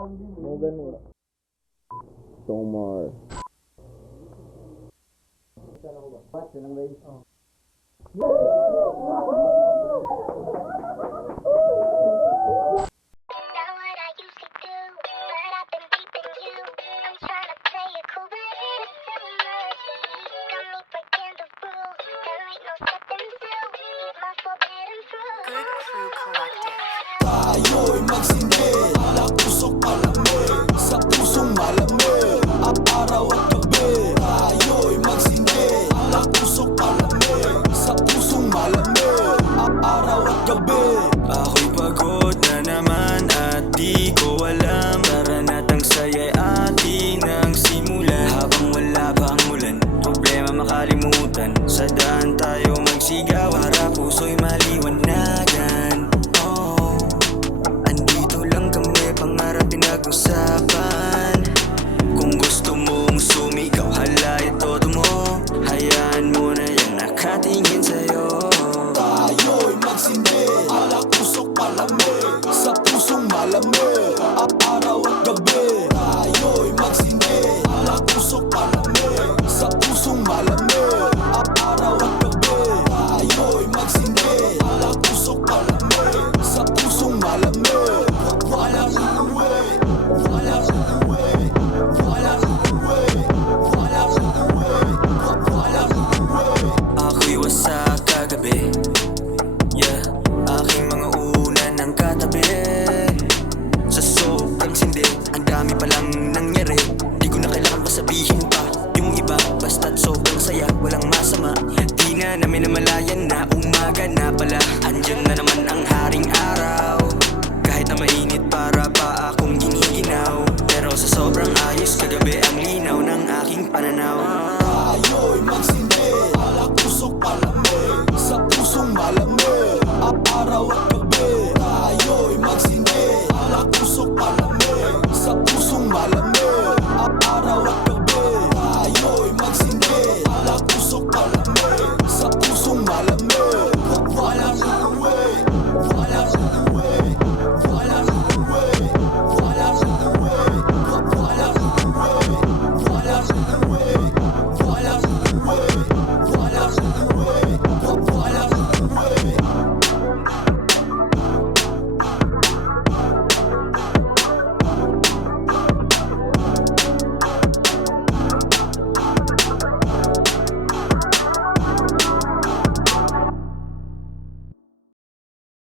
Mga ganun. Tomar. Not what I used to do, but I've been peeping you. I'm trying to play it cool, but it's too much heat. Got me breaking the rules, there ain't no stepping through. Keep my forbidden fruit. Good Crew Collective. Tayo'y magsingit ng pusok palamig sa pusong malamig ang araw at gabi. Tayo'y magsingit ng pusok palamig sa pusong malamig ang araw at gabi. Ako'y pagod na naman at di ko alam. Tara natang saya'y atin ang simulan. Habang wala pa ang ulan, problema makalimutan. Sa daan tayo magsigaw para puso'y maliwanagan. Andito lang kami, pangarap pinag-usapan. Kung gusto mong sumigaw, hala itodo mo. Hayaan mo na yung nakatingin sa'yo. Tayo'y magsindi, alak pusok palamig sa pusong malamig ang araw at gabi. Tayo'y magsindi, alak pusok palamig sa pusong malamig ang araw at gabi. Tayo'y magsindi, alak pusok palamig sa pusong malamig. Walang uuwi, walang uuwi, walang uuwi, walang uuwi, walang uuwi. Ako'y wasak kagabi, yeah, aking mga unan ng katabi. Sa sobrang sindi, ang dami palang nangyari. Di ko na kailangan pa sabihin pa yung iba, basta't sobrang saya, walang masama. Di na namin namalayan na umaga na pala.